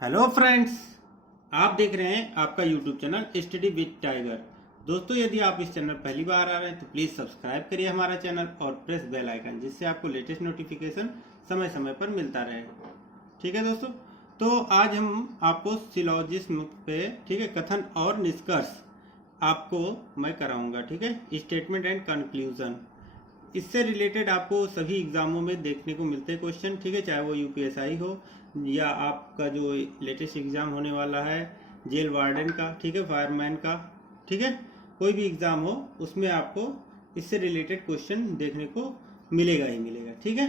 Hello friends, आप देख रहे हैं आपका YouTube channel study with tiger. दोस्तों, यदि आप इस चैनल पहली बार आ रहे हैं तो प्लीज़ सब्सक्राइब करिए हमारा चैनल और प्रेस बेल आइकन, जिससे आपको लेटेस्ट नोटिफिकेशन समय समय पर मिलता रहे। ठीक है दोस्तों, तो आज हम आपको सिलोजिज्म पे, ठीक है, कथन और निष्कर्ष आपको मैं कराऊंगा। ठीक है, स्टेटमेंट एंड कंक्लूजन, इससे रिलेटेड आपको सभी एग्जामों में देखने को मिलते हैं क्वेश्चन। ठीक है, चाहे वो यूपीएसआई हो या आपका जो लेटेस्ट एग्जाम होने वाला है जेल वार्डन का, ठीक है, फायरमैन का, ठीक है, कोई भी एग्जाम हो उसमें आपको इससे रिलेटेड क्वेश्चन देखने को मिलेगा ही मिलेगा। ठीक है,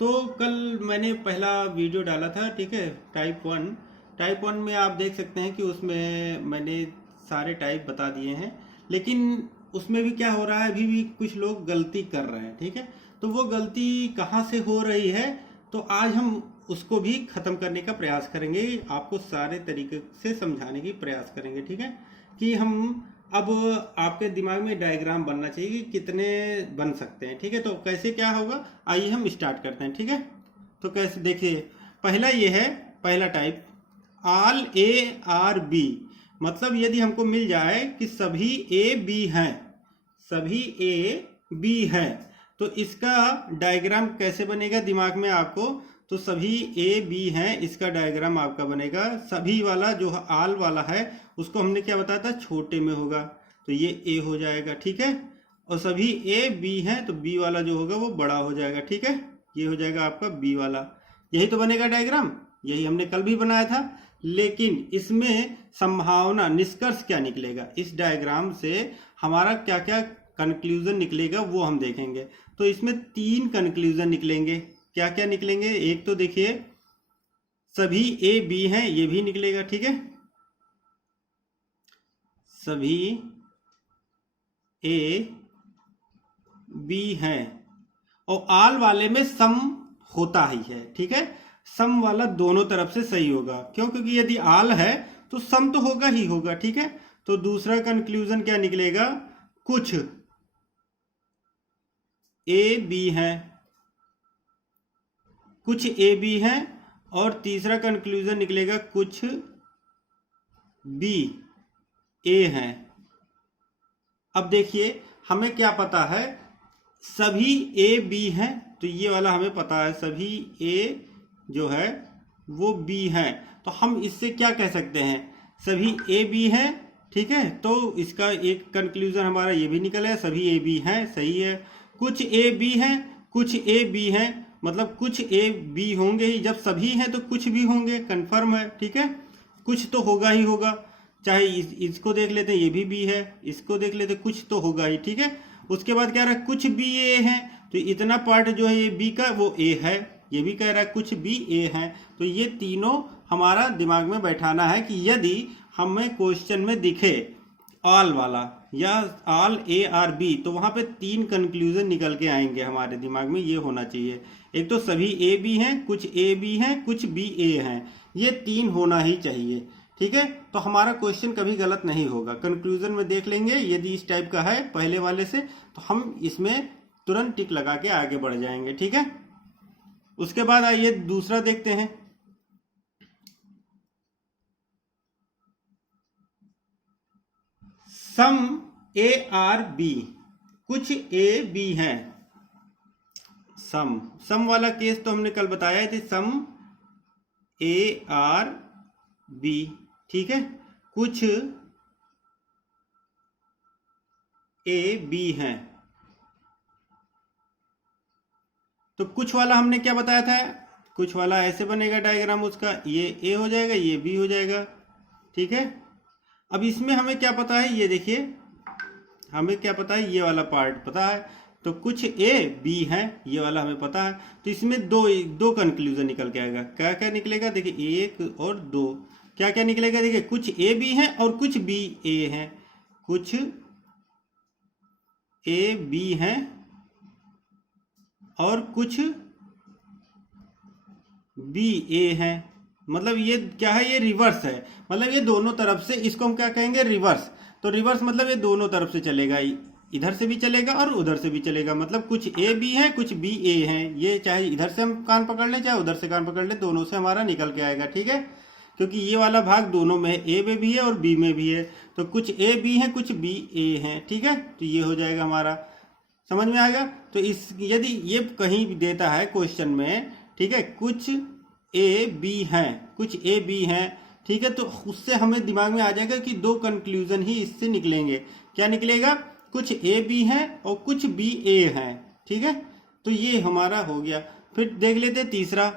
तो कल मैंने पहला वीडियो डाला था, ठीक है, टाइप वन में आप देख सकते हैं कि उसमें मैंने सारे टाइप बता दिए हैं, लेकिन उसमें भी क्या हो रहा है, अभी भी कुछ लोग गलती कर रहे हैं। ठीक है, तो वो गलती कहाँ से हो रही है, तो आज हम उसको भी खत्म करने का प्रयास करेंगे, आपको सारे तरीके से समझाने की प्रयास करेंगे। ठीक है, कि हम अब आपके दिमाग में डायग्राम बनना चाहिए कि कितने बन सकते हैं। ठीक है, तो कैसे क्या होगा, आइए हम स्टार्ट करते हैं। ठीक है, तो कैसे, देखिए, पहला ये है, पहला type all A are B, मतलब यदि हमको मिल जाए कि सभी ए बी हैं, सभी ए बी हैं, तो इसका डायग्राम कैसे बनेगा दिमाग में आपको, तो सभी ए बी हैं, इसका डायग्राम आपका बनेगा। सभी वाला जो आल वाला है उसको हमने क्या बताया था, छोटे में होगा, तो ये ए हो जाएगा। ठीक है, और सभी ए बी हैं तो बी वाला जो होगा वो बड़ा हो जाएगा। ठीक है, ये हो जाएगा आपका बी वाला, यही तो बनेगा डायग्राम, यही हमने कल भी बनाया था। लेकिन इसमें संभावना, निष्कर्ष क्या निकलेगा, इस डायग्राम से हमारा क्या क्या कंक्लूजन निकलेगा वो हम देखेंगे। तो इसमें 3 कंक्लूजन निकलेंगे। क्या क्या निकलेंगे, एक तो देखिए सभी ए बी हैं, ये भी निकलेगा। ठीक है, सभी ए बी हैं, और आल वाले में सम होता ही है। ठीक है, सम वाला दोनों तरफ से सही होगा, क्यों, क्योंकि यदि आल है तो सम तो होगा ही होगा। ठीक है, तो दूसरा कंक्लूजन क्या निकलेगा, कुछ ए बी हैं, कुछ ए बी हैं, और तीसरा कंक्लूजन निकलेगा कुछ बी ए हैं। अब देखिए, हमें क्या पता है, सभी ए बी हैं, तो ये वाला हमें पता है, सभी ए जो है वो बी हैं, तो हम इससे क्या कह सकते हैं, सभी ए बी हैं। ठीक है, तो इसका एक कंक्लूजन हमारा ये भी निकल है, सभी ए बी हैं, सही है। कुछ ए बी हैं, कुछ ए बी हैं, मतलब कुछ ए बी होंगे ही, जब सभी हैं तो कुछ भी होंगे, कंफर्म है। ठीक है, कुछ तो होगा ही होगा, चाहे इसको देख लेते हैं, ये भी बी है, इसको देख लेते हैं, कुछ तो होगा ही। ठीक है, उसके बाद कह रहा है कुछ बी ए है, तो इतना पार्ट जो है ये बी का वो ए है, ये भी कह रहा है कुछ बी ए है। तो ये तीनों हमारा दिमाग में बैठाना है कि यदि हमें क्वेश्चन में दिखे ऑल वाला या ऑल ए आर बी, तो वहां पे 3 कंक्लूजन निकल के आएंगे हमारे दिमाग में, ये होना चाहिए। एक तो सभी ए बी हैं, कुछ ए बी हैं, कुछ बी ए हैं, ये 3 होना ही चाहिए। ठीक है, तो हमारा क्वेश्चन कभी गलत नहीं होगा। कंक्लूजन में देख लेंगे, यदि इस टाइप का है पहले वाले से, तो हम इसमें तुरंत टिक लगा के आगे बढ़ जाएंगे। ठीक है, उसके बाद आइए दूसरा देखते हैं। सम ए आर बी, कुछ ए बी हैं, सम वाला केस तो हमने कल बताया थी, सम ए आर बी। ठीक है, कुछ ए बी हैं, तो कुछ वाला हमने क्या बताया था, कुछ वाला ऐसे बनेगा डायग्राम उसका, ये ए हो जाएगा, ये बी हो जाएगा। ठीक है, अब इसमें हमें क्या पता है, ये देखिए, हमें क्या पता है, ये वाला पार्ट पता है, तो कुछ ए बी है, ये वाला हमें पता है। तो इसमें दो कंक्लूजन निकल के आएगा। क्या क्या निकलेगा, देखिए 1 और 2, क्या क्या निकलेगा, देखिए कुछ ए बी हैं और कुछ बी ए हैं, कुछ ए बी हैं और कुछ बी ए हैं। मतलब ये क्या है, ये रिवर्स है, मतलब ये दोनों तरफ से, इसको हम क्या कहेंगे, रिवर्स। तो रिवर्स मतलब ये दोनों तरफ से चलेगा, इधर से भी चलेगा और उधर से भी चलेगा, मतलब कुछ ए बी है कुछ बी ए है, ये चाहे इधर से हम कान पकड़ लें चाहे उधर से कान पकड़ लें, दोनों से हमारा निकल के आएगा। ठीक है, क्योंकि ये वाला भाग दोनों में है, ए में भी है और बी में भी है। तो कुछ ए बी है, कुछ बी ए है, ठीक है। तो ये हो जाएगा हमारा, समझ में आएगा। तो इस यदि ये कहीं भी देता है क्वेश्चन में, ठीक है, कुछ ए बी हैं, कुछ ए बी हैं, ठीक है, तो उससे हमें दिमाग में आ जाएगा कि दो कंक्लूजन ही इससे निकलेंगे। क्या निकलेगा? कुछ ए बी हैं और कुछ बी ए हैं, ठीक है। तो ये हमारा हो गया। फिर देख लेते तीसरा,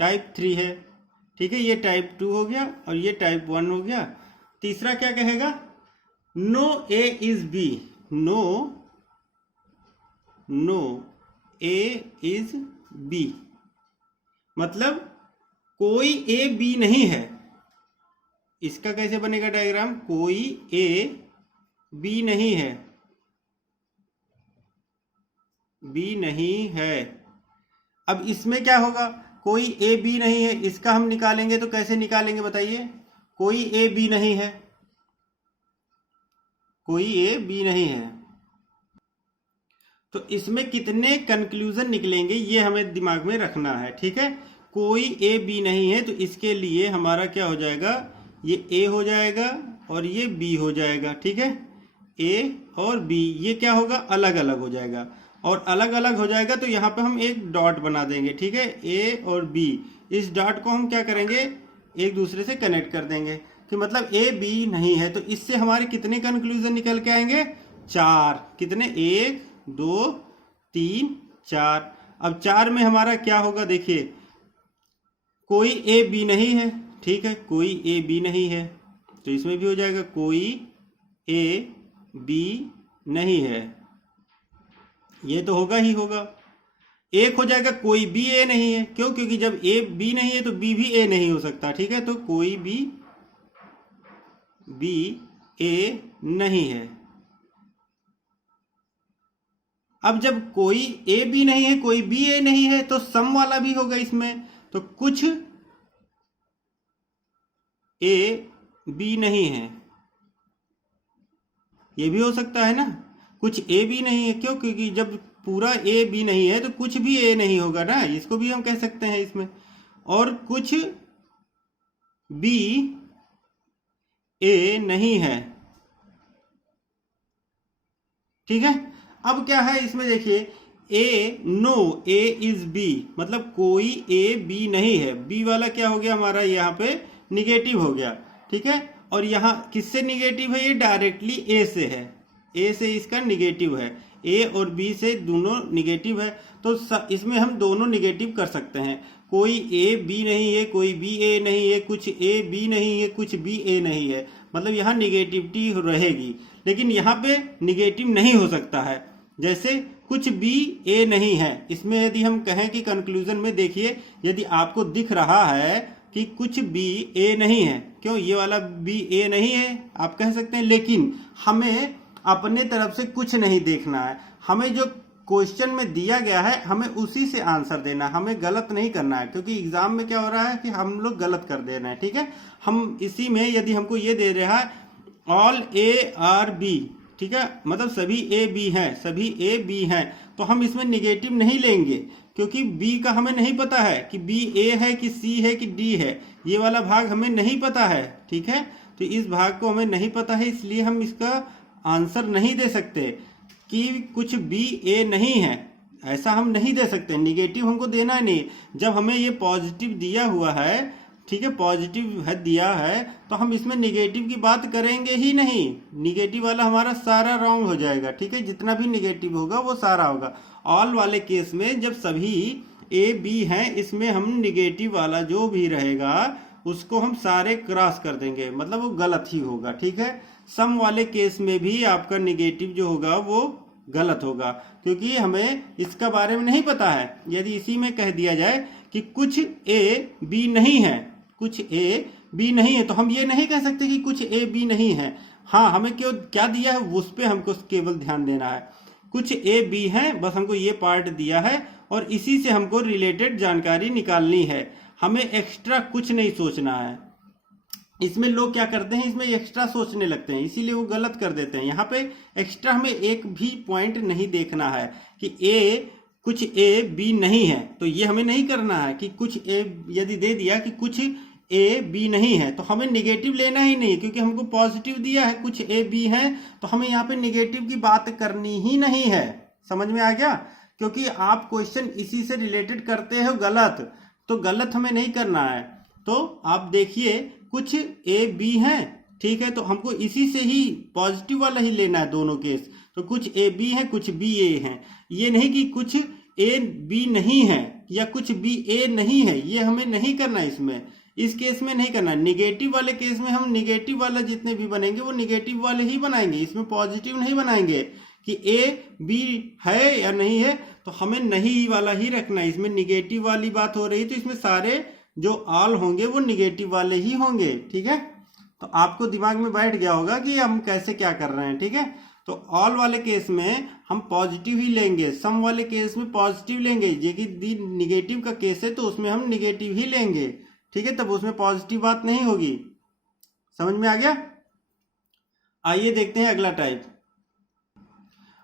टाइप 3 है, ठीक है, ये टाइप 2 हो गया और ये टाइप 1 हो गया। तीसरा क्या कहेगा? No A is B, no A is B, मतलब कोई ए बी नहीं है। इसका कैसे बनेगा डायग्राम? कोई ए बी नहीं है, बी नहीं है। अब इसमें क्या होगा? कोई ए बी नहीं है, इसका हम निकालेंगे तो कैसे निकालेंगे बताइए? कोई ए बी नहीं है, कोई ए बी नहीं है, तो इसमें कितने कंक्लूजन निकलेंगे ये हमें दिमाग में रखना है, ठीक है। कोई ए बी नहीं है तो इसके लिए हमारा क्या हो जाएगा? ये ए हो जाएगा और ये बी हो जाएगा, ठीक है। ए और बी ये क्या होगा? अलग अलग हो जाएगा, और अलग अलग हो जाएगा तो यहाँ पे हम एक डॉट बना देंगे, ठीक है। ए और बी, इस डॉट को हम क्या करेंगे? एक दूसरे से कनेक्ट कर देंगे कि मतलब ए बी नहीं है। तो इससे हमारे कितने कंक्लूजन निकल के आएंगे? 4। कितने? 1 2 3 4। अब 4 में हमारा क्या होगा? देखिए, कोई ए बी नहीं है, ठीक है, कोई ए बी नहीं है, तो इसमें भी हो जाएगा कोई ए बी नहीं है, ये तो होगा ही होगा। एक हो जाएगा कोई बी ए नहीं है, क्यों? क्योंकि जब ए बी नहीं है तो बी भी ए नहीं हो सकता, ठीक है। तो कोई भी बी ए नहीं है। अब जब कोई ए बी नहीं है, कोई बी ए नहीं है, तो सम वाला भी होगा इसमें, तो कुछ ए बी नहीं है, ये भी हो सकता है ना। कुछ ए बी नहीं है, क्यों? क्योंकि जब पूरा ए बी नहीं है तो कुछ भी ए नहीं होगा ना, इसको भी हम कह सकते हैं इसमें। और कुछ बी ए नहीं है, ठीक है। अब क्या है इसमें? देखिए, ए नो ए इज बी, मतलब कोई ए बी नहीं है। बी वाला क्या हो गया हमारा? यहाँ पे निगेटिव हो गया, ठीक है। और यहाँ किससे निगेटिव है? ये डायरेक्टली ए से है, ए से इसका निगेटिव है, ए और बी से दोनों निगेटिव है। तो इसमें हम दोनों निगेटिव कर सकते हैं। कोई ए बी नहीं है, कोई बी ए नहीं है, कुछ ए बी नहीं है, कुछ बी ए नहीं है, मतलब यहाँ निगेटिविटी रहेगी। लेकिन यहाँ पे निगेटिव नहीं हो सकता है, जैसे कुछ बी ए नहीं है। इसमें यदि हम कहें कि कंक्लूजन में देखिए, यदि आपको दिख रहा है कि कुछ बी ए नहीं है, क्यों? ये वाला बी ए नहीं है आप कह सकते हैं, लेकिन हमें अपने तरफ से कुछ नहीं देखना है। हमें जो क्वेश्चन में दिया गया है हमें उसी से आंसर देना है, हमें गलत नहीं करना है। क्योंकि एग्जाम में क्या हो रहा है कि हम लोग गलत कर दे रहे हैं, ठीक है। हम इसी में यदि हमको ये दे रहा है ऑल ए आर बी, ठीक है, मतलब सभी ए बी हैं, सभी ए बी हैं, तो हम इसमें निगेटिव नहीं लेंगे, क्योंकि बी का हमें नहीं पता है कि बी ए है कि सी है कि डी है। ये वाला भाग हमें नहीं पता है, ठीक है। तो इस भाग को हमें नहीं पता है, इसलिए हम इसका आंसर नहीं दे सकते कि कुछ बी ए नहीं है, ऐसा हम नहीं दे सकते। निगेटिव हमको देना नहीं। जब हमें ये पॉजिटिव दिया हुआ है, ठीक है, पॉजिटिव है दिया है, तो हम इसमें निगेटिव की बात करेंगे ही नहीं। निगेटिव वाला हमारा सारा रॉन्ग हो जाएगा, ठीक है। जितना भी निगेटिव होगा वो सारा होगा। ऑल वाले केस में जब सभी ए बी हैं, इसमें हम निगेटिव वाला जो भी रहेगा उसको हम सारे क्रॉस कर देंगे, मतलब वो गलत ही होगा, ठीक है। सम वाले केस में भी आपका निगेटिव जो होगा वो गलत होगा, क्योंकि हमें इसका बारे में नहीं पता है। यदि इसी में कह दिया जाए कि कुछ ए बी नहीं है, कुछ ए बी नहीं है, तो हम ये नहीं कह सकते कि कुछ ए बी नहीं है। हाँ, हमें क्यों क्या दिया है उस पर हमको केवल ध्यान देना है। कुछ ए बी है, बस हमको ये पार्ट दिया है और इसी से हमको रिलेटेड जानकारी निकालनी है। हमें एक्स्ट्रा कुछ नहीं सोचना है। इसमें लोग क्या करते हैं, इसमें एक्स्ट्रा सोचने लगते हैं, इसीलिए वो गलत कर देते हैं। यहाँ पे एक्स्ट्रा हमें एक भी पॉइंट नहीं देखना है कि ए कुछ ए बी नहीं है, तो ये हमें नहीं करना है कि कुछ ए, यदि दे दिया कि कुछ ए बी नहीं है तो हमें निगेटिव लेना ही नहीं, क्योंकि हमको पॉजिटिव दिया है कुछ ए बी है, तो हमें यहाँ पे निगेटिव की बात करनी ही नहीं है। समझ में आ गया? क्योंकि आप क्वेश्चन इसी से रिलेटेड करते हो गलत, तो गलत हमें नहीं करना है। तो आप देखिए कुछ ए बी है, ठीक है, तो हमको इसी से ही पॉजिटिव वाला ही लेना है दोनों केस। तो कुछ ए बी है, कुछ बी ए है, ये नहीं कि कुछ ए बी नहीं है या कुछ बी ए नहीं है, ये हमें नहीं करना इसमें, इस केस में नहीं करना। निगेटिव वाले केस में हम निगेटिव वाला जितने भी बनेंगे वो निगेटिव वाले ही बनाएंगे, इसमें पॉजिटिव नहीं बनाएंगे कि ए बी है या नहीं है, तो हमें नहीं वाला ही रखना है। इसमें निगेटिव वाली बात हो रही, तो इसमें सारे जो ऑल होंगे वो निगेटिव वाले ही होंगे, ठीक है। तो आपको दिमाग में बैठ गया होगा कि हम कैसे क्या कर रहे हैं, ठीक है। तो ऑल वाले केस में हम पॉजिटिव ही लेंगे, सम वाले केस में पॉजिटिव लेंगे, ये कि निगेटिव का केस है तो उसमें हम निगेटिव ही लेंगे, ठीक है, तब उसमें पॉजिटिव बात नहीं होगी। समझ में आ गया? आइए देखते हैं अगला टाइप।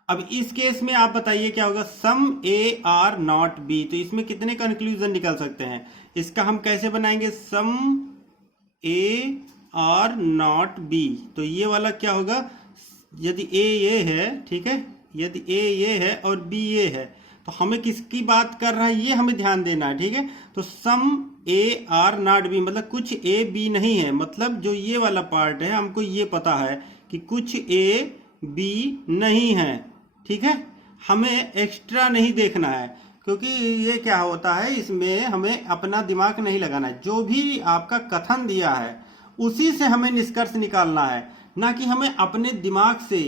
अब इस केस में आप बताइए क्या होगा, सम ए आर नॉट बी, तो इसमें कितने कंक्लूजन निकल सकते हैं? इसका हम कैसे बनाएंगे, सम ए आर नॉट बी, तो ये वाला क्या होगा, यदि ए ये है, ठीक है, यदि ए ये है और बी ये है, तो हमें किसकी बात कर रहा है ये हमें ध्यान देना है, ठीक है। तो सम ए आर नॉट बी मतलब कुछ ए बी नहीं है, मतलब जो ये वाला पार्ट है हमको ये पता है कि कुछ ए बी नहीं है, ठीक है। हमें एक्स्ट्रा नहीं देखना है, क्योंकि ये क्या होता है, इसमें हमें अपना दिमाग नहीं लगाना है। जो भी आपका कथन दिया है उसी से हमें निष्कर्ष निकालना है, ना कि हमें अपने दिमाग से,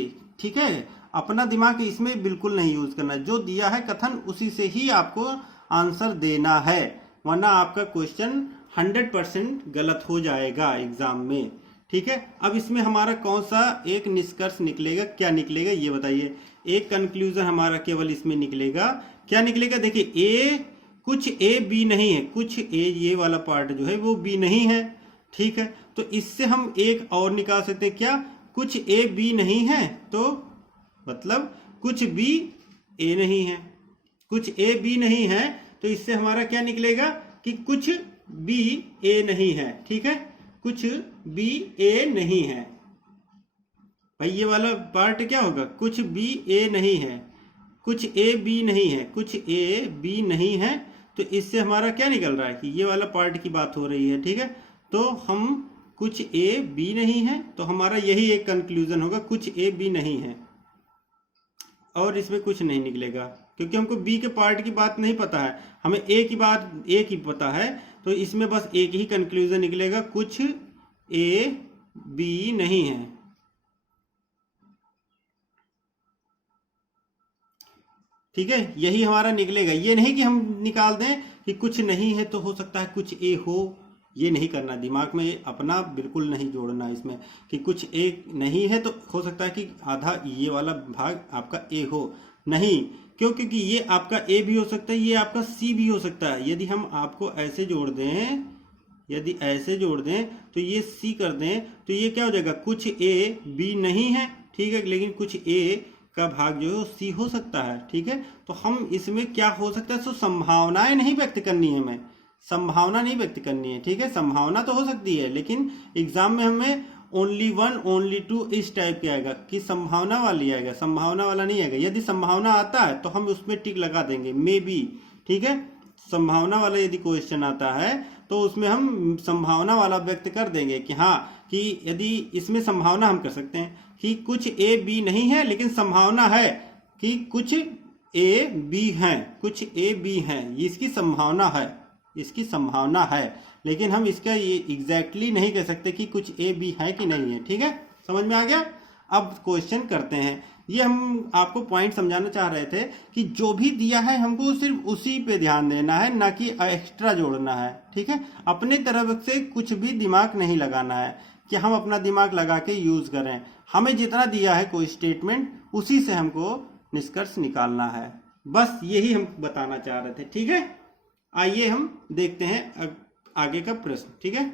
ठीक है, अपना दिमाग इसमें बिल्कुल नहीं यूज करना। जो दिया है कथन उसी से ही आपको आंसर देना है, वरना आपका क्वेश्चन 100% गलत हो जाएगा एग्जाम में, ठीक है। अब इसमें हमारा कौन सा एक निष्कर्ष निकलेगा, क्या निकलेगा ये बताइए। एक कंक्लूजन हमारा केवल इसमें निकलेगा, क्या निकलेगा, देखिए ए कुछ ए बी नहीं है, कुछ ए ये वाला पार्ट जो है वो बी नहीं है, ठीक है। तो इससे हम एक और निकाल सकते हैं, क्या, कुछ ए बी नहीं है, तो मतलब कुछ बी ए नहीं है, कुछ ए बी नहीं है, तो इससे हमारा क्या निकलेगा कि कुछ बी ए नहीं है, ठीक है, कुछ बी ए नहीं है। भाई ये वाला पार्ट क्या होगा, कुछ बी ए नहीं है, कुछ ए बी नहीं है, कुछ ए बी नहीं है, तो इससे हमारा क्या निकल रहा है कि ये वाला पार्ट की बात हो रही है, ठीक है। तो हम कुछ ए बी नहीं है, तो हमारा यही एक कंक्लूजन होगा, कुछ ए बी नहीं है, और इसमें कुछ नहीं निकलेगा, क्योंकि हमको बी के पार्ट की बात नहीं पता है, हमें ए की बात ए की पता है, तो इसमें बस एक ही कंक्लूजन निकलेगा, कुछ ए बी नहीं है, ठीक है, यही हमारा निकलेगा। ये नहीं कि हम निकाल दें कि कुछ नहीं है तो हो सकता है कुछ ए हो, ये नहीं करना, दिमाग में अपना बिल्कुल नहीं जोड़ना इसमें कि कुछ ए नहीं है तो हो सकता है कि आधा ये वाला भाग आपका ए हो, नहीं, क्यों, क्योंकि ये आपका ए भी हो सकता है, ये आपका सी भी हो सकता है। यदि हम आपको ऐसे जोड़ दें, यदि ऐसे जोड़ दें तो ये सी कर दें, तो ये क्या हो जाएगा, कुछ ए बी नहीं है, ठीक है, लेकिन कुछ ए का भाग जो है सी हो सकता है, ठीक है। तो हम इसमें क्या हो सकता है, सो संभावनाएं नहीं व्यक्त करनी है, हमें संभावना नहीं व्यक्त करनी है, ठीक है। संभावना तो हो सकती है, लेकिन एग्जाम में हमें ओनली वन ओनली टू इस टाइप के आएगा कि संभावना वाली आएगा, संभावना वाला नहीं आएगा। यदि संभावना आता है तो हम उसमें टिक लगा देंगे, मे बी, ठीक है। संभावना वाला यदि क्वेश्चन आता है तो उसमें हम संभावना वाला व्यक्त कर देंगे कि हाँ, कि यदि इसमें संभावना हम कर सकते हैं कि कुछ ए बी नहीं है, लेकिन संभावना है कि कुछ ए बी हैं, कुछ ए बी हैं, इसकी संभावना है, इसकी संभावना है, लेकिन हम इसका ये एग्जैक्टली नहीं कह सकते कि कुछ ए बी है कि नहीं है, ठीक है। समझ में आ गया? अब क्वेश्चन करते हैं। ये हम आपको पॉइंट समझाना चाह रहे थे कि जो भी दिया है हमको सिर्फ उसी पे ध्यान देना है, ना कि एक्स्ट्रा जोड़ना है, ठीक है। अपने तरफ से कुछ भी दिमाग नहीं लगाना है कि हम अपना दिमाग लगा के यूज करें। हमें जितना दिया है कोई स्टेटमेंट, उसी से हमको निष्कर्ष निकालना है, बस यही हम बताना चाह रहे थे, ठीक है। आइए हम देखते हैं आगे का प्रश्न, ठीक है।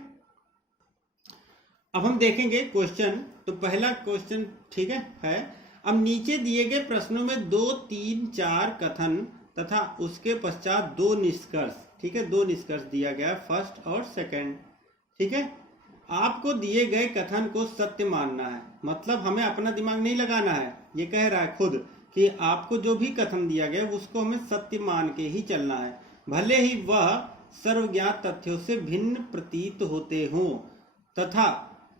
अब हम देखेंगे क्वेश्चन, तो पहला क्वेश्चन, ठीक है। अब नीचे दिए गए प्रश्नों में 2, 3, 4 कथन तथा उसके पश्चात दो निष्कर्ष, ठीक है, दो निष्कर्ष दिया गया है, फर्स्ट और सेकंड। ठीक है, आपको दिए गए कथन को सत्य मानना है, मतलब हमें अपना दिमाग नहीं लगाना है। ये कह रहा है खुद कि आपको जो भी कथन दिया गया उसको हमें सत्य मान के ही चलना है, भले ही वह सर्वज्ञात तथ्यों से भिन्न प्रतीत होते हों, तथा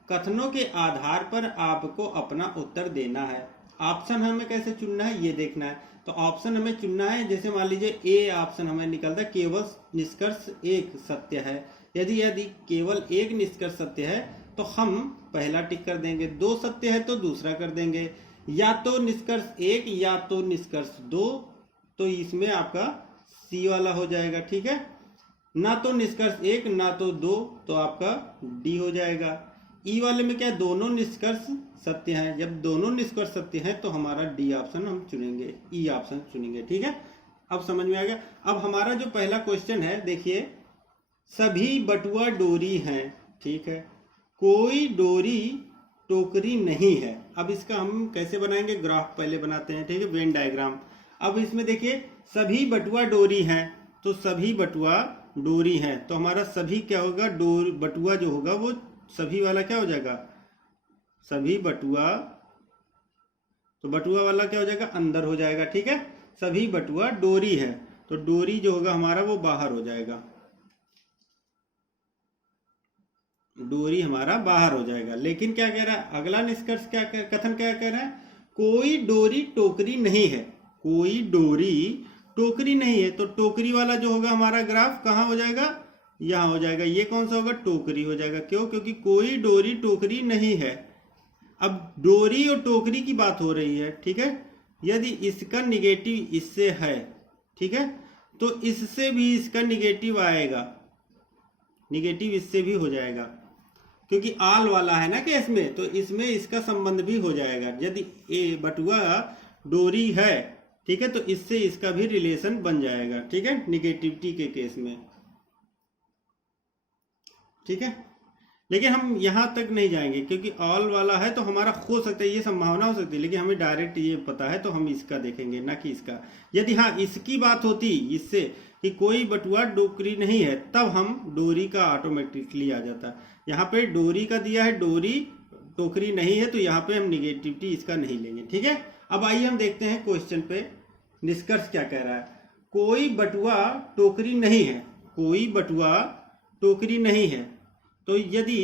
कथनों के आधार पर आपको अपना उत्तर देना है। ऑप्शन हमें कैसे चुनना है ये देखना है। तो ऑप्शन हमें चुनना है, जैसे मान लीजिए ए ऑप्शन हमें निकलता है केवल निष्कर्ष एक सत्य है। यदि यदि केवल एक निष्कर्ष सत्य है तो हम पहला टिक कर देंगे, दो सत्य है तो दूसरा कर देंगे, या तो निष्कर्ष एक या तो निष्कर्ष दो, तो इसमें आपका सी वाला हो जाएगा। ठीक है, ना तो निष्कर्ष एक ना तो दो, तो आपका डी हो जाएगा। ई वाले में क्या, दोनों निष्कर्ष सत्य हैं। जब दोनों निष्कर्ष सत्य हैं तो हमारा डी ऑप्शन हम चुनेंगे, ई ऑप्शन चुनेंगे। ठीक है, अब समझ में आ गया। अब हमारा जो पहला क्वेश्चन है, देखिए, सभी बटुआ डोरी हैं, ठीक है, कोई डोरी टोकरी नहीं है। अब इसका हम कैसे बनाएंगे, ग्राफ पहले बनाते हैं, ठीक है, वेन डायग्राम। अब इसमें देखिए सभी बटुआ डोरी हैं, तो सभी बटुआ डोरी हैं, तो हमारा सभी क्या होगा, डोर बटुआ जो होगा वो सभी वाला क्या हो जाएगा, सभी बटुआ, तो बटुआ वाला क्या हो जाएगा, अंदर हो जाएगा। ठीक है, सभी बटुआ डोरी है, तो डोरी जो होगा हमारा वो बाहर हो जाएगा, डोरी हमारा बाहर हो जाएगा। लेकिन क्या कह रहा है अगला निष्कर्ष, क्या कथन क्या कह रहा है, कोई डोरी टोकरी नहीं है, कोई डोरी टोकरी नहीं है, तो टोकरी वाला जो होगा हमारा ग्राफ कहाँ हो जाएगा, यहाँ हो जाएगा। ये कौन सा होगा, टोकरी हो जाएगा। क्यों, क्योंकि कोई डोरी टोकरी नहीं है। अब डोरी और टोकरी की बात हो रही है, ठीक है, यदि इसका निगेटिव इससे है, ठीक है, तो इससे भी इसका निगेटिव आएगा, निगेटिव इससे भी हो जाएगा, क्योंकि आल वाला है ना केस में, तो इसमें इसका संबंध भी हो जाएगा। यदि ए बटुआ डोरी है, ठीक है, तो इससे इसका भी रिलेशन बन जाएगा। ठीक है, निगेटिविटी के केस में। ठीक है, लेकिन हम यहां तक नहीं जाएंगे, क्योंकि ऑल वाला है तो हमारा हो सकता है, ये संभावना हो सकती है, लेकिन हमें डायरेक्ट ये पता है तो हम इसका देखेंगे ना कि इसका। यदि हाँ इसकी बात होती इससे कि कोई बटुआ टोकरी नहीं है, तब हम डोरी का ऑटोमेटिकली आ जाता। यहाँ पे डोरी का दिया है, डोरी टोकरी नहीं है, तो यहाँ पे हम निगेटिविटी इसका नहीं लेंगे। ठीक है, अब आइए हम देखते हैं क्वेश्चन पे निष्कर्ष क्या कह रहा है। कोई बटुआ टोकरी नहीं है, कोई बटुआ टोकरी नहीं है, तो यदि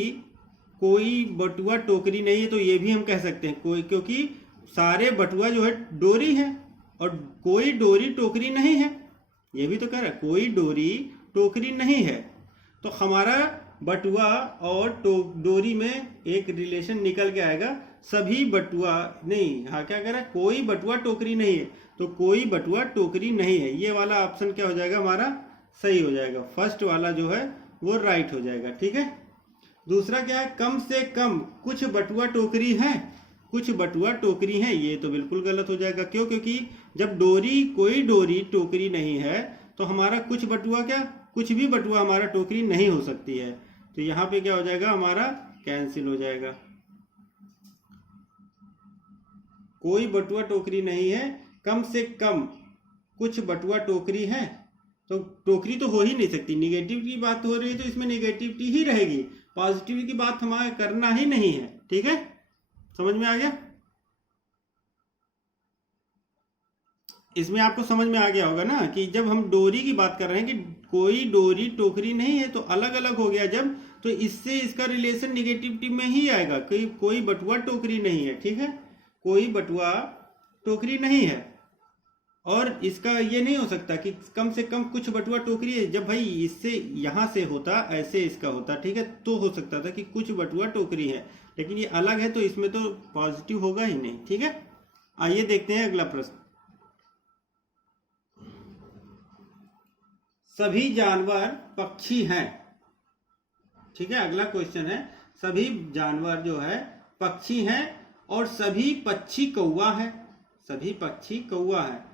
कोई बटुआ टोकरी नहीं है तो ये भी हम कह सकते हैं कोई, क्योंकि सारे बटुआ जो है डोरी है, और कोई डोरी टोकरी नहीं है, ये भी तो कह रहा है कोई डोरी टोकरी नहीं है, तो हमारा बटुआ और डोरी में एक रिलेशन निकल के आएगा। सभी बटुआ नहीं, हाँ क्या कह रहा है, कोई बटुआ टोकरी नहीं है, तो कोई बटुआ टोकरी नहीं है, ये वाला ऑप्शन क्या हो जाएगा हमारा, सही हो जाएगा। फर्स्ट वाला जो है वो राइट हो जाएगा। ठीक है, दूसरा क्या है, कम से कम कुछ बटुआ टोकरी है, कुछ बटुआ टोकरी है, ये तो बिल्कुल गलत हो जाएगा। क्यों, क्योंकि जब डोरी कोई डोरी टोकरी नहीं है तो हमारा कुछ बटुआ क्या, कुछ भी बटुआ हमारा टोकरी नहीं हो सकती है, तो यहाँ पे क्या हो जाएगा हमारा, कैंसिल हो जाएगा। कोई बटुआ टोकरी नहीं है, कम से कम कुछ बटुआ टोकरी है, तो टोकरी तो हो ही नहीं सकती। निगेटिव की बात हो रही है तो इसमें निगेटिविटी ही रहेगी, पॉजिटिव की बात हमारे करना ही नहीं है। ठीक है, समझ में आ गया, इसमें आपको समझ में आ गया होगा ना कि जब हम डोरी की बात कर रहे हैं कि कोई डोरी टोकरी नहीं है, तो अलग अलग हो गया जब, तो इससे इसका रिलेशन निगेटिविटी में ही आएगा कि कोई बटुआ टोकरी नहीं है। ठीक है, कोई बटुआ टोकरी नहीं है, और इसका ये नहीं हो सकता कि कम से कम कुछ बटुआ टोकरी है। जब भाई इससे यहां से होता, ऐसे इसका होता, ठीक है, तो हो सकता था कि कुछ बटुआ टोकरी है, लेकिन ये अलग है तो इसमें तो पॉजिटिव होगा ही नहीं। ठीक है, आइए देखते हैं अगला प्रश्न। सभी जानवर पक्षी हैं। ठीक है, अगला क्वेश्चन है, सभी जानवर जो है पक्षी हैं और सभी पक्षी कौवा है, सभी पक्षी कौवा है।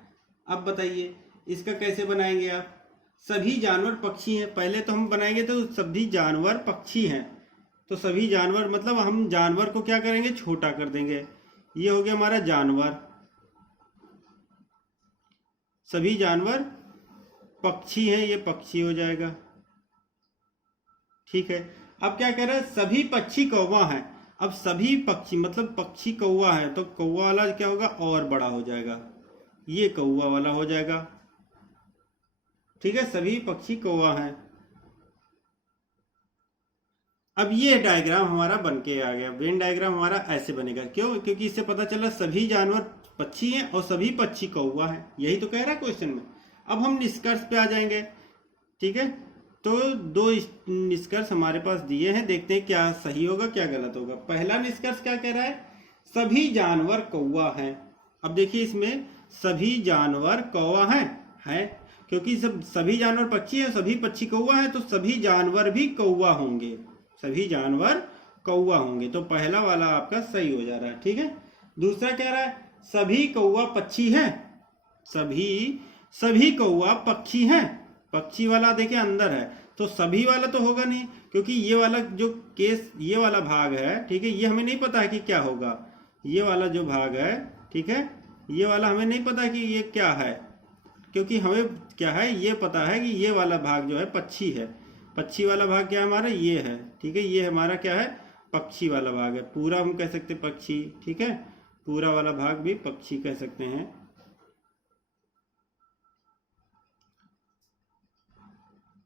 अब बताइए इसका कैसे बनाएंगे आप, सभी जानवर पक्षी हैं, पहले तो हम बनाएंगे तो सभी जानवर पक्षी हैं, तो सभी जानवर मतलब हम जानवर को क्या करेंगे, छोटा कर देंगे, ये हो गया हमारा जानवर। सभी जानवर पक्षी हैं, ये पक्षी हो जाएगा। ठीक है, अब क्या कह रहा है, सभी पक्षी कौवा हैं। अब सभी पक्षी मतलब पक्षी कौवा है, तो कौवा वाला क्या होगा, और बड़ा हो जाएगा, ये कौवा वाला हो जाएगा। ठीक है, सभी पक्षी कौवा हैं। अब ये डायग्राम हमारा बन के आ गया। वेन डायग्राम हमारा ऐसे बनेगा, क्यों, क्योंकि इससे पता चला सभी जानवर पक्षी हैं और सभी पक्षी कौवा हैं, यही तो कह रहा है क्वेश्चन में। अब हम निष्कर्ष पे आ जाएंगे। ठीक है, तो दो निष्कर्ष हमारे पास दिए हैं, देखते हैं क्या सही होगा क्या गलत होगा। पहला निष्कर्ष क्या कह रहा है, सभी जानवर कौवा हैं। अब देखिए इसमें सभी जानवर कौवा हैं, क्योंकि सभी जानवर पक्षी हैं, सभी पक्षी कौवा हैं, तो सभी जानवर भी कौवा होंगे, सभी जानवर कौवा होंगे, तो पहला वाला आपका सही हो जा रहा है। ठीक है, दूसरा कह रहा है सभी कौवा पक्षी हैं, सभी कौवा पक्षी हैं, पक्षी वाला देखिए अंदर है, तो सभी वाला तो होगा नहीं, क्योंकि ये वाला जो केस, ये वाला भाग है, ठीक है, ये हमें नहीं पता है कि क्या होगा, ये वाला जो भाग है, ठीक है, ये वाला हमें नहीं पता कि ये क्या है, क्योंकि हमें क्या है, ये पता है कि ये वाला भाग जो है पक्षी है, पक्षी वाला भाग क्या है हमारा, ये है। ठीक है, ये हमारा क्या है, पक्षी वाला भाग है, पूरा हम कह सकते पक्षी। ठीक है, पूरा वाला भाग भी पक्षी कह सकते हैं।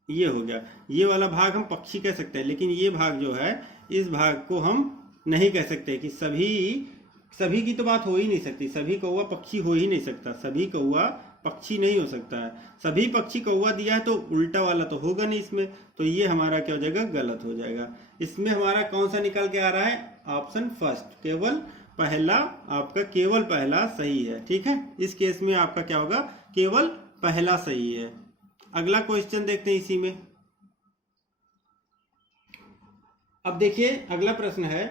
ये हो गया, ये वाला भाग हम पक्षी कह सकते हैं, लेकिन ये भाग जो है, इस भाग को हम नहीं कह सकते कि सभी की तो बात हो ही नहीं सकती, सभी कौवा पक्षी हो ही नहीं सकता, सभी कौवा पक्षी नहीं हो सकता है। सभी पक्षी कौवा दिया है तो उल्टा वाला तो होगा नहीं इसमें, तो ये हमारा क्या हो जाएगा, गलत हो जाएगा। इसमें हमारा कौन सा निकल के आ रहा है, ऑप्शन फर्स्ट, केवल पहला, आपका केवल पहला सही है। ठीक है, इस केस में आपका क्या होगा, केवल पहला सही है। अगला क्वेश्चन देखते हैं इसी में। अब देखिए अगला प्रश्न है,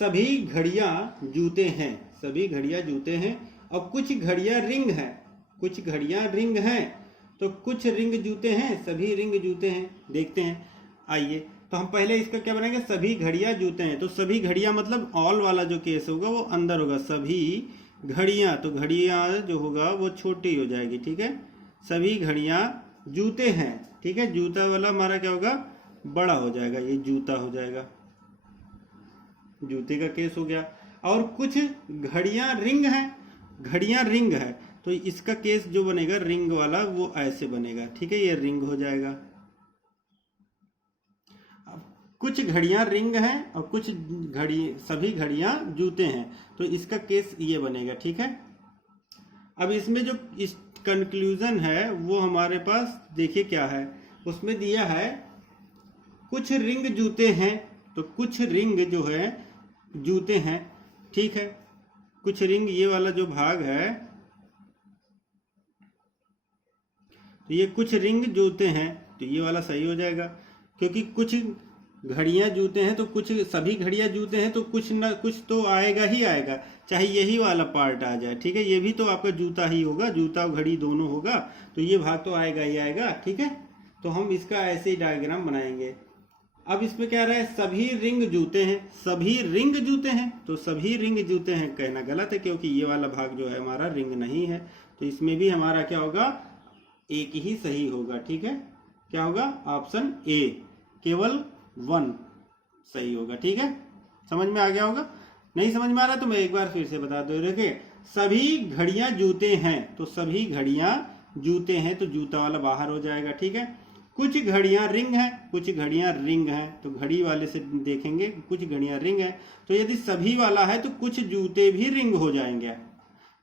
सभी घड़ियां जूते हैं, सभी घड़ियां जूते हैं, और कुछ घड़ियां रिंग हैं, कुछ घड़ियां रिंग हैं, तो कुछ रिंग जूते हैं, सभी रिंग जूते हैं। देखते हैं, आइए, तो हम पहले इसका क्या बनाएंगे, सभी घड़ियां जूते हैं, तो सभी घड़ियां मतलब ऑल वाला जो केस होगा वो अंदर होगा, सभी घड़ियां, तो घड़ियां जो होगा वो छोटी हो जाएगी। ठीक है, सभी घड़ियां जूते हैं। ठीक है, जूता वाला हमारा क्या होगा, बड़ा हो जाएगा, ये जूता हो जाएगा, जूते का केस हो गया। और कुछ घड़ियां रिंग हैं, घड़ियां रिंग है, तो इसका केस जो बनेगा रिंग वाला वो ऐसे बनेगा। ठीक है, ये रिंग हो जाएगा। कुछ घड़ियां रिंग हैं और कुछ सभी घड़ियां जूते हैं, तो इसका केस ये बनेगा। ठीक है, अब इसमें जो इस कंक्लूजन है वो हमारे पास देखिए क्या है, उसमें दिया है कुछ रिंग जूते हैं, तो कुछ रिंग जो है जूते हैं। ठीक है, कुछ रिंग, ये वाला जो भाग है, तो ये कुछ रिंग जूते हैं, तो ये वाला सही हो जाएगा, क्योंकि कुछ घड़ियां जूते हैं, तो कुछ सभी घड़ियां जूते हैं, तो कुछ ना कुछ तो आएगा ही आएगा, चाहे यही वाला पार्ट आ जाए। ठीक है, ये भी तो आपका जूता ही होगा, जूता और घड़ी दोनों होगा, तो ये भाग तो आएगा ही आएगा। ठीक है, तो हम इसका ऐसे ही डायग्राम बनाएंगे। अब इसमें क्या रहा है, सभी रिंग जूते हैं, सभी रिंग जूते हैं, तो सभी रिंग जूते हैं कहना गलत है, क्योंकि ये वाला भाग जो है हमारा रिंग नहीं है, तो इसमें भी हमारा क्या होगा, एक ही सही होगा। ठीक है, क्या होगा, ऑप्शन ए, केवल 1 सही होगा। ठीक है, समझ में आ गया होगा, नहीं समझ में आ रहा तो मैं एक बार फिर से बता दूं। देखिए, सभी घड़ियां जूते हैं, तो सभी घड़ियां जूते हैं, तो जूता वाला बाहर हो जाएगा। ठीक है, कुछ घड़ियां रिंग हैं, कुछ घड़ियां रिंग हैं, तो घड़ी वाले से देखेंगे कुछ घड़ियां रिंग हैं, तो यदि सभी वाला है तो कुछ जूते भी रिंग हो जाएंगे।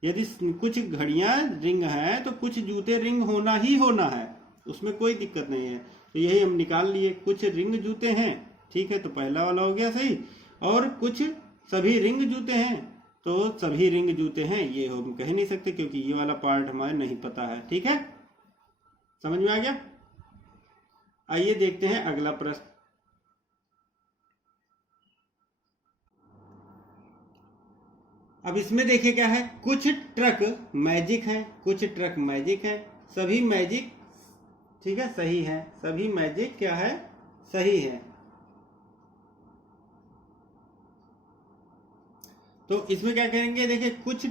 यदि कुछ घड़ियां रिंग हैं तो कुछ जूते रिंग होना ही होना है, उसमें कोई दिक्कत नहीं है, तो यही हम निकाल लिए, कुछ रिंग जूते हैं। ठीक है, तो पहला वाला हो गया सही, और कुछ सभी रिंग जूते हैं, तो सभी रिंग जूते हैं ये हम कह नहीं सकते, क्योंकि ये वाला पार्ट हमारे नहीं पता है। ठीक है, समझ में आ गया। आइए देखते हैं अगला प्रश्न। अब इसमें देखिए क्या है, कुछ ट्रक मैजिक है, कुछ ट्रक मैजिक है, सभी मैजिक, ठीक है, सही है, सभी मैजिक क्या है, सही है। तो इसमें क्या करेंगे, देखिए कुछ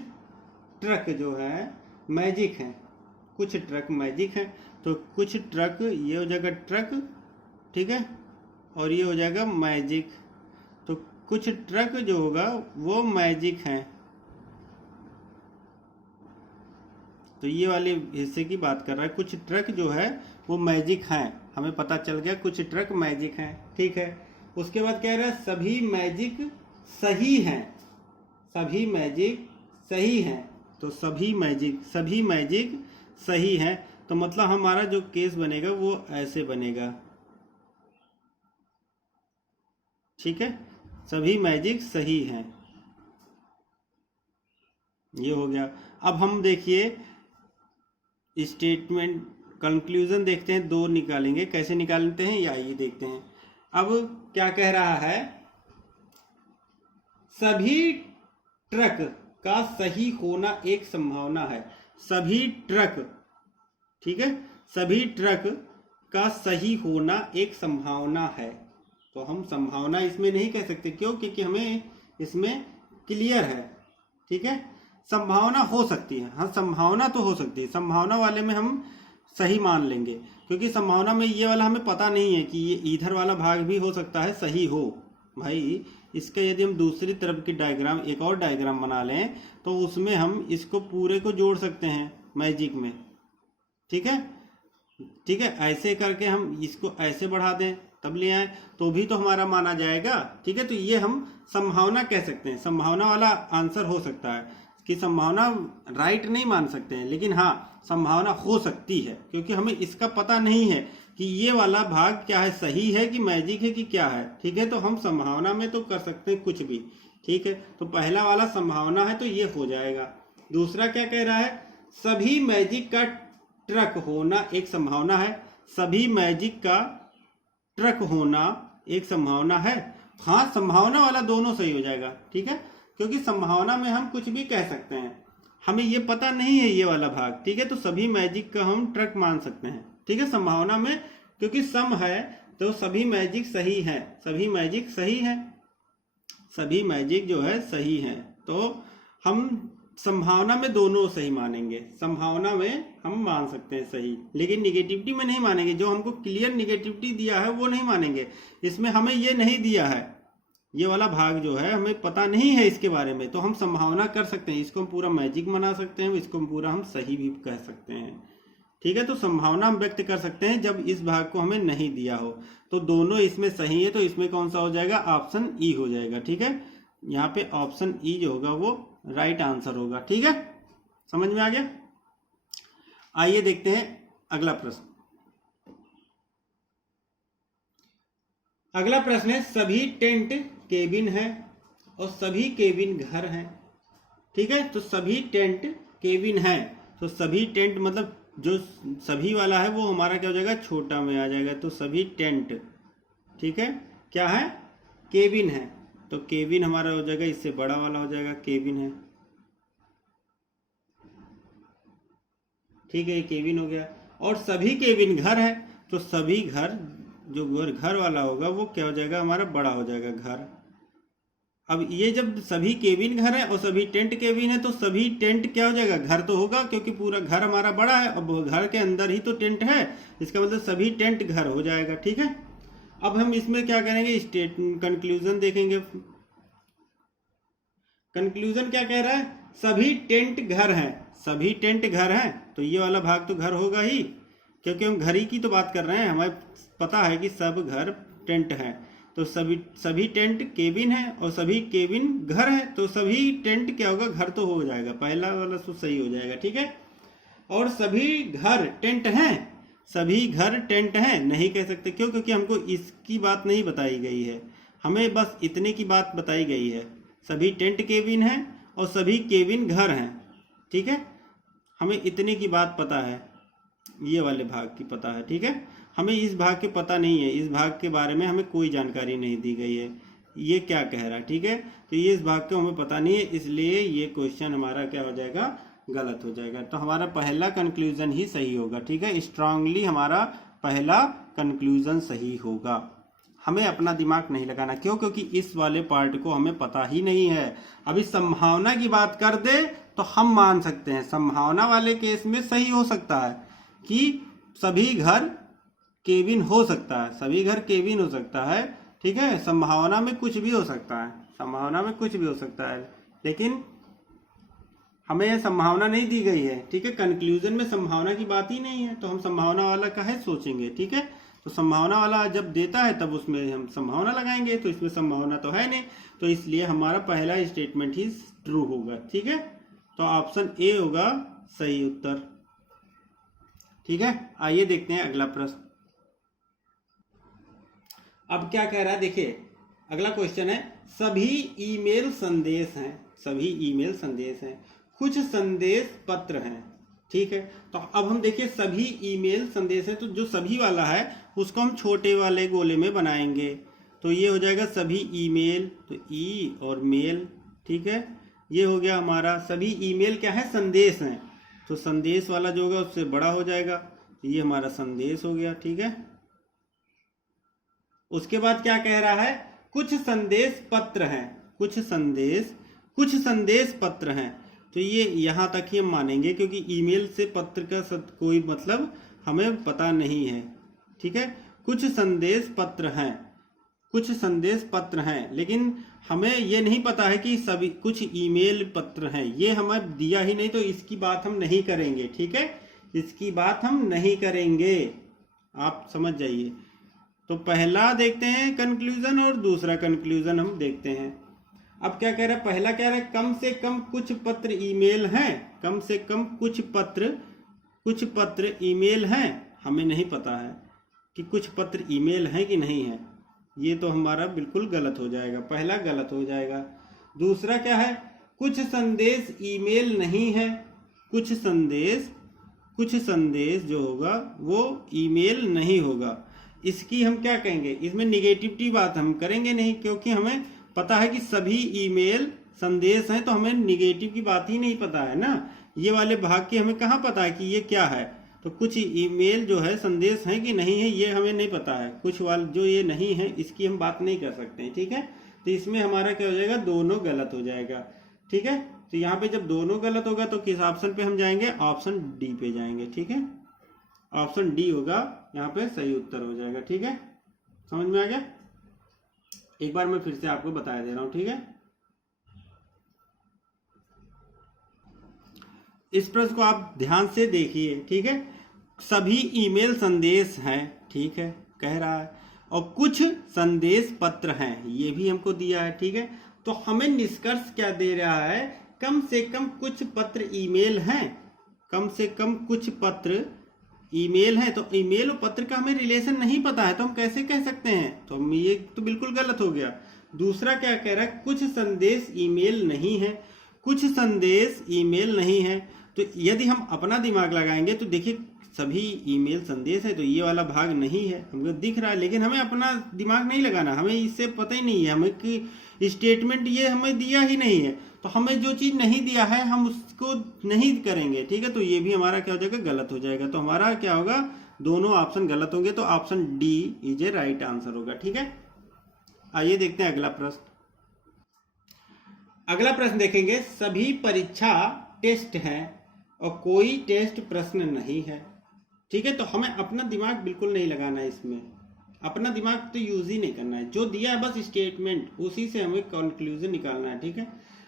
ट्रक जो है मैजिक है, कुछ ट्रक मैजिक हैं, तो कुछ ट्रक ये हो जाएगा ट्रक, ठीक है, और ये हो जाएगा मैजिक। तो कुछ ट्रक जो होगा वो मैजिक हैं। तो ये वाले हिस्से की बात कर रहा है, कुछ ट्रक जो है वो मैजिक हैं, हमें पता चल गया कुछ ट्रक मैजिक हैं, ठीक है। उसके बाद कह रहा है सभी मैजिक सही हैं, सभी मैजिक सही हैं। तो सभी मैजिक सही हैं, तो मतलब हमारा जो केस बनेगा वो ऐसे बनेगा, ठीक है, सभी मैजिक सही हैं, ये हो गया। अब हम देखिए स्टेटमेंट कंक्लूजन देखते हैं, दो निकालेंगे, कैसे निकालते हैं या ये देखते हैं। अब क्या कह रहा है, सभी ट्रक का सही होना एक संभावना है, सभी ट्रक, ठीक है, सभी ट्रक का सही होना एक संभावना है। तो हम संभावना इसमें नहीं कह सकते, क्यों, क्योंकि हमें इसमें क्लियर है, ठीक है। संभावना हो सकती है, हाँ संभावना तो हो सकती है, संभावना वाले में हम सही मान लेंगे, क्योंकि संभावना में ये वाला हमें पता नहीं है कि ये इधर वाला भाग भी हो सकता है सही हो। भाई इसका यदि हम दूसरी तरफ की डायग्राम, एक और डायग्राम बना लें तो उसमें हम इसको पूरे को जोड़ सकते हैं मैजिक में, ठीक है, ठीक है। ऐसे करके हम इसको ऐसे बढ़ा दें तब ले आए तो भी तो हमारा माना जाएगा, ठीक है। तो ये हम संभावना कह सकते हैं, संभावना वाला आंसर हो सकता है कि संभावना राइट नहीं मान सकते हैं, लेकिन हाँ संभावना हो सकती है, क्योंकि हमें इसका पता नहीं है कि ये वाला भाग क्या है, सही है कि मैजिक है कि क्या है, ठीक है। तो हम संभावना में तो कर सकते हैं कुछ भी, ठीक है। तो पहला वाला संभावना है तो ये हो जाएगा। दूसरा क्या कह रहा है, सभी मैजिक का ट्रक होना एक संभावना है, सभी मैजिक का ट्रक होना एक संभावना है। हाँ संभावना वाला दोनों सही हो जाएगा, ठीक है, क्योंकि संभावना में हम कुछ भी कह सकते हैं, हमें ये पता नहीं है ये वाला भाग, ठीक है। तो सभी मैजिक का हम ट्रक मान सकते हैं, ठीक है। संभावना में क्योंकि सम है तो सभी मैजिक सही है, सभी मैजिक सही है, सभी मैजिक जो है सही है। तो हम संभावना में दोनों सही मानेंगे, संभावना में हम मान सकते हैं सही, लेकिन निगेटिविटी में नहीं मानेंगे। जो हमको क्लियर निगेटिविटी दिया है वो नहीं मानेंगे, इसमें हमें ये नहीं दिया है, ये वाला भाग जो है हमें पता नहीं है इसके बारे में, तो हम संभावना कर सकते हैं, इसको हम पूरा मैजिक बना सकते हैं, इसको पूरा हम सही भी कह सकते हैं, ठीक है। तो संभावना हम व्यक्त कर सकते हैं जब इस भाग को हमें नहीं दिया हो। तो दोनों इसमें सही है, तो इसमें कौन सा हो जाएगा, ऑप्शन ई हो जाएगा, ठीक है। यहाँ पे ऑप्शन ई जो होगा वो राइट आंसर होगा, ठीक है। समझ में आ गया। आइए देखते हैं अगला प्रश्न। अगला प्रश्न है, सभी टेंट केबिन है और सभी केबिन घर हैं, ठीक है। तो सभी टेंट केबिन है, तो सभी टेंट मतलब जो सभी वाला है वो हमारा क्या हो जाएगा, छोटा में आ जाएगा। तो सभी टेंट, ठीक है, क्या है, केबिन है, तो केबिन हमारा हो जाएगा, इससे बड़ा वाला हो जाएगा, केबिन है, ठीक है, ये केबिन हो गया। और सभी केबिन घर है, तो सभी घर, जो घर वाला होगा वो क्या हो जाएगा, हमारा बड़ा हो जाएगा, घर। अब ये जब सभी केबिन घर है और सभी टेंट केबिन है, तो सभी टेंट क्या हो जाएगा, घर तो होगा, क्योंकि पूरा घर हमारा बड़ा है और घर के अंदर ही तो टेंट है, इसका मतलब सभी टेंट घर हो जाएगा, ठीक है। अब हम इसमें क्या करेंगे, कंक्लूजन देखेंगे। कंक्लूजन क्या कह रहा है, सभी टेंट घर हैं, सभी टेंट घर हैं, तो ये वाला भाग तो घर होगा ही, क्योंकि हम घर ही की तो बात कर रहे हैं, हमें पता है कि सब घर टेंट हैं। तो सभी टेंट केबिन है और सभी केबिन घर है, तो सभी टेंट क्या होगा, घर तो हो जाएगा, पहला वाला तो सही हो जाएगा, ठीक है। और सभी घर टेंट हैं, सभी घर टेंट हैं नहीं कह सकते, क्यों, क्योंकि हमको इसकी बात नहीं बताई गई है, हमें बस इतने की बात बताई गई है, सभी टेंट केबिन हैं और सभी केबिन घर हैं, ठीक है। हमें इतने की बात पता है, ये वाले भाग की पता है, ठीक है। हमें इस भाग के पता नहीं है, इस भाग के बारे में हमें कोई जानकारी नहीं दी गई है, ये क्या कह रहा है, ठीक है। तो ये इस भाग को हमें पता नहीं है, इसलिए ये क्वेश्चन हमारा क्या हो जाएगा, गलत हो जाएगा। तो हमारा पहला कंक्लूजन ही सही होगा, ठीक है। स्ट्रांगली हमारा पहला कंक्लूजन सही होगा। हमें अपना दिमाग नहीं लगाना, क्यों, क्योंकि इस वाले पार्ट को हमें पता ही नहीं है। अभी संभावना की बात कर दे तो हम मान सकते हैं संभावना वाले केस में सही हो सकता है कि सभी घर केबिन हो सकता है, सभी घर केबिन हो सकता है, ठीक है। संभावना में कुछ भी हो सकता है, संभावना में कुछ भी हो सकता है, लेकिन हमें यह संभावना नहीं दी गई है, ठीक है। कंक्लूजन में संभावना की बात ही नहीं है, तो हम संभावना वाला का है सोचेंगे, ठीक है। तो संभावना वाला जब देता है तब उसमें हम संभावना लगाएंगे, तो इसमें संभावना तो है नहीं, तो इसलिए हमारा पहला स्टेटमेंट ही ट्रू होगा, ठीक है। तो ऑप्शन ए होगा सही उत्तर, ठीक है। आइए देखते हैं अगला प्रश्न। अब क्या कह रहा है, देखिए अगला क्वेश्चन है, सभी ईमेल संदेश हैं, सभी ईमेल संदेश हैं, कुछ संदेश पत्र हैं, ठीक है। तो अब हम देखिए सभी ईमेल संदेश है, तो जो सभी वाला है उसको हम छोटे वाले गोले में बनाएंगे, तो ये हो जाएगा सभी ईमेल, तो ई और मेल, ठीक है। ये हो गया हमारा सभी ईमेल क्या है, संदेश हैं, तो संदेश वाला जो होगा उससे बड़ा हो जाएगा, तो ये हमारा संदेश हो गया, ठीक है। उसके बाद क्या कह रहा है, कुछ संदेश पत्र हैं, कुछ संदेश पत्र हैं, तो ये यहाँ तक ही हम मानेंगे क्योंकि ईमेल से पत्र का कोई मतलब हमें पता नहीं है, ठीक है। कुछ संदेश पत्र हैं, कुछ संदेश पत्र हैं, लेकिन हमें ये नहीं पता है कि सभी कुछ ईमेल पत्र हैं, ये हमें दिया ही नहीं, तो इसकी बात हम नहीं करेंगे, ठीक है। इसकी बात हम नहीं करेंगे, आप समझ जाइए। तो पहला देखते हैं कंक्लूजन और दूसरा कंक्लूजन हम देखते हैं। अब क्या कह रहा है, पहला कह रहा है कम से कम कुछ पत्र ईमेल हैं, कम से कम कुछ पत्र ईमेल हैं, हमें नहीं पता है कि कुछ पत्र ईमेल हैं कि नहीं है, ये तो हमारा बिल्कुल गलत हो जाएगा, पहला गलत हो जाएगा। दूसरा क्या है, कुछ संदेश ईमेल नहीं है, कुछ संदेश जो होगा वो ईमेल नहीं होगा, इसकी हम क्या कहेंगे, इसमें निगेटिविटी बात हम करेंगे नहीं, क्योंकि हमें पता है कि सभी ईमेल संदेश हैं, तो हमें निगेटिव की बात ही नहीं पता है ना, ये वाले भाग की हमें कहाँ पता है कि ये क्या है, तो कुछ ईमेल जो है संदेश हैं कि नहीं है ये हमें नहीं पता है, कुछ वाले जो ये नहीं है इसकी हम बात नहीं कर सकते हैं, ठीक है। तो इसमें हमारा क्या हो जाएगा, दोनों गलत हो जाएगा, ठीक है। तो यहाँ पे जब दोनों गलत होगा तो किस ऑप्शन पे हम जाएंगे, ऑप्शन डी पे जाएंगे, ठीक है। ऑप्शन डी होगा यहाँ पे सही उत्तर हो जाएगा, ठीक है। समझ में आ गया, एक बार मैं फिर से आपको बता दे रहा हूं, ठीक है। इस प्रश्न को आप ध्यान से देखिए, ठीक है। सभी ईमेल संदेश हैं, ठीक है, कह रहा है, और कुछ संदेश पत्र हैं, ये भी हमको दिया है, ठीक है। तो हमें निष्कर्ष क्या दे रहा है, कम से कम कुछ पत्र ईमेल हैं, कम से कम कुछ पत्र ईमेल है, तो ईमेल और पत्र का हमें रिलेशन नहीं पता है, तो हम कैसे कह सकते हैं, तो ये तो बिल्कुल गलत हो गया। दूसरा क्या कह रहा है, कुछ संदेश ईमेल नहीं है, कुछ संदेश ईमेल नहीं है, तो यदि हम अपना दिमाग लगाएंगे तो देखिए सभी ईमेल संदेश है, तो ये वाला भाग नहीं है, हमको दिख रहा है, लेकिन हमें अपना दिमाग नहीं लगाना, हमें इससे पता ही नहीं है, हमें कि स्टेटमेंट ये हमें दिया ही नहीं है, तो हमें जो चीज़ नहीं दिया है हम उसको नहीं करेंगे, ठीक है। तो ये भी हमारा क्या हो जाएगा, गलत हो जाएगा, तो हमारा क्या होगा, दोनों ऑप्शन गलत होंगे, तो option D is a right answer होगा, ठीक है। आइए देखते हैं अगला प्रश्न। अगला प्रश्न देखेंगे, सभी परीक्षा टेस्ट हैं और कोई टेस्ट प्रश्न नहीं है, ठीक है। तो हमें अपना दिमाग बिल्कुल नहीं लगाना है, इसमें अपना दिमाग तो यूज ही नहीं करना है, जो दिया है बस स्टेटमेंट, उसी से हमें कंक्लूजन निकालना है, ठीक है।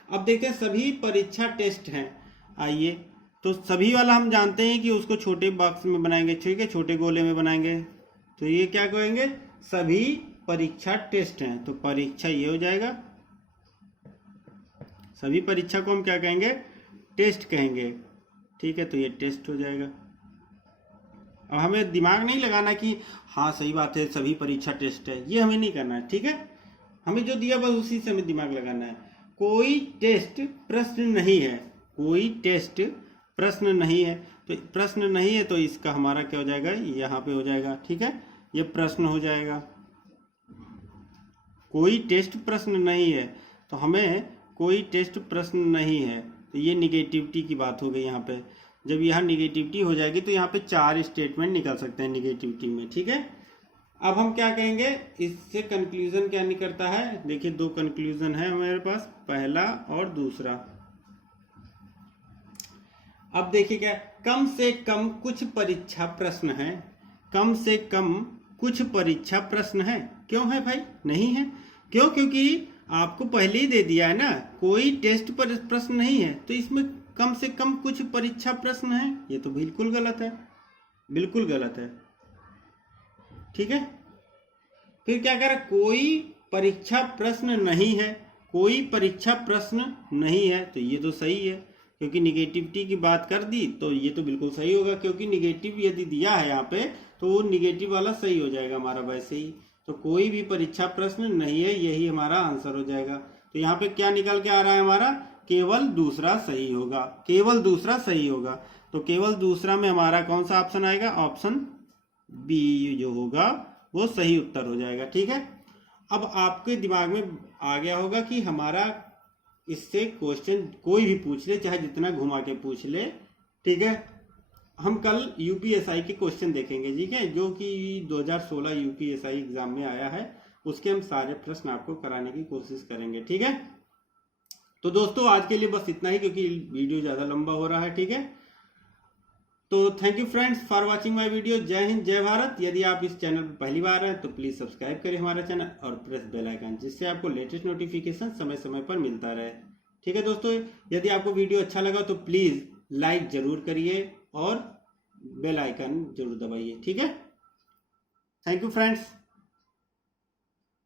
अब देखते हैं सभी परीक्षा टेस्ट हैं, आइए, तो सभी वाला हम जानते हैं कि उसको छोटे बॉक्स में बनाएंगे, ठीक है, छोटे गोले में बनाएंगे, तो ये क्या कहेंगे, सभी परीक्षा टेस्ट हैं, तो परीक्षा ये हो जाएगा, सभी परीक्षा को हम क्या कहेंगे, टेस्ट कहेंगे, ठीक है, तो ये टेस्ट हो जाएगा। अब हमें दिमाग नहीं लगाना कि हाँ सही बात है सभी परीक्षा टेस्ट है, ये हमें नहीं करना है, ठीक है। हमें जो दिया बस उसी से हमें दिमाग लगाना है। कोई टेस्ट प्रश्न नहीं है, कोई टेस्ट प्रश्न नहीं है, तो प्रश्न नहीं है तो इसका हमारा क्या हो जाएगा, यहाँ पे हो जाएगा, ठीक है, ये प्रश्न हो जाएगा। कोई टेस्ट प्रश्न नहीं है, तो हमें कोई टेस्ट प्रश्न नहीं है, तो ये निगेटिविटी की बात हो गई यहाँ पे। जब यहाँ निगेटिविटी हो जाएगी तो यहाँ पे 4 स्टेटमेंट निकल सकते हैं निगेटिविटी में, ठीक है। अब हम क्या कहेंगे, इससे कंक्लूजन क्या निकलता है, देखिए 2 कंक्लूजन है हमारे पास, पहला और दूसरा। अब देखिए क्या, कम से कम कुछ परीक्षा प्रश्न है, कम से कम कुछ परीक्षा प्रश्न है, क्यों है भाई? नहीं है। क्यों? क्योंकि आपको पहले ही दे दिया है ना, कोई टेस्ट पर प्रश्न नहीं है, तो इसमें कम से कम कुछ परीक्षा प्रश्न है, ये तो बिल्कुल गलत है, बिल्कुल गलत है। ठीक है, फिर क्या करें, कोई परीक्षा प्रश्न नहीं है, कोई परीक्षा प्रश्न नहीं है, तो ये तो सही है, क्योंकि निगेटिविटी की बात कर दी तो ये तो बिल्कुल सही होगा, क्योंकि निगेटिव यदि दिया है यहाँ पे तो वो निगेटिव वाला सही हो जाएगा हमारा वैसे ही। तो कोई भी परीक्षा प्रश्न नहीं है, यही हमारा आंसर हो जाएगा। तो यहाँ पे क्या निकल के आ रहा है हमारा, केवल दूसरा सही होगा, केवल दूसरा सही होगा। तो केवल दूसरा में हमारा कौन सा ऑप्शन आएगा, ऑप्शन बी जो होगा वो सही उत्तर हो जाएगा। ठीक है, अब आपके दिमाग में आ गया होगा कि हमारा इससे क्वेश्चन कोई भी पूछ ले, चाहे जितना घुमा के पूछ ले, ठीक है, हम कल यूपीएसआई के क्वेश्चन देखेंगे, ठीक है, जो कि 2016 यूपीएसआई एग्जाम में आया है, उसके हम सारे प्रश्न आपको कराने की कोशिश करेंगे। ठीक है, तो दोस्तों आज के लिए बस इतना ही, क्योंकि वीडियो ज़्यादा लंबा हो रहा है। ठीक है, तो thank you friends for watching my video. जय हिंद, जय भारत। यदि आप इस चैनल पर पहली बार हैं तो प्लीज़ सब्सक्राइब करें हमारा चैनल और प्रेस बेल आइकन, जिससे आपको लेटेस्ट नोटिफिकेशन समय समय पर मिलता रहे। ठीक है दोस्तों, यदि आपको वीडियो अच्छा लगा तो प्लीज़ लाइक ज़रूर करिए और बेल आइकन जरूर दबाइए। ठीक है, थैंक यू फ्रेंड्स।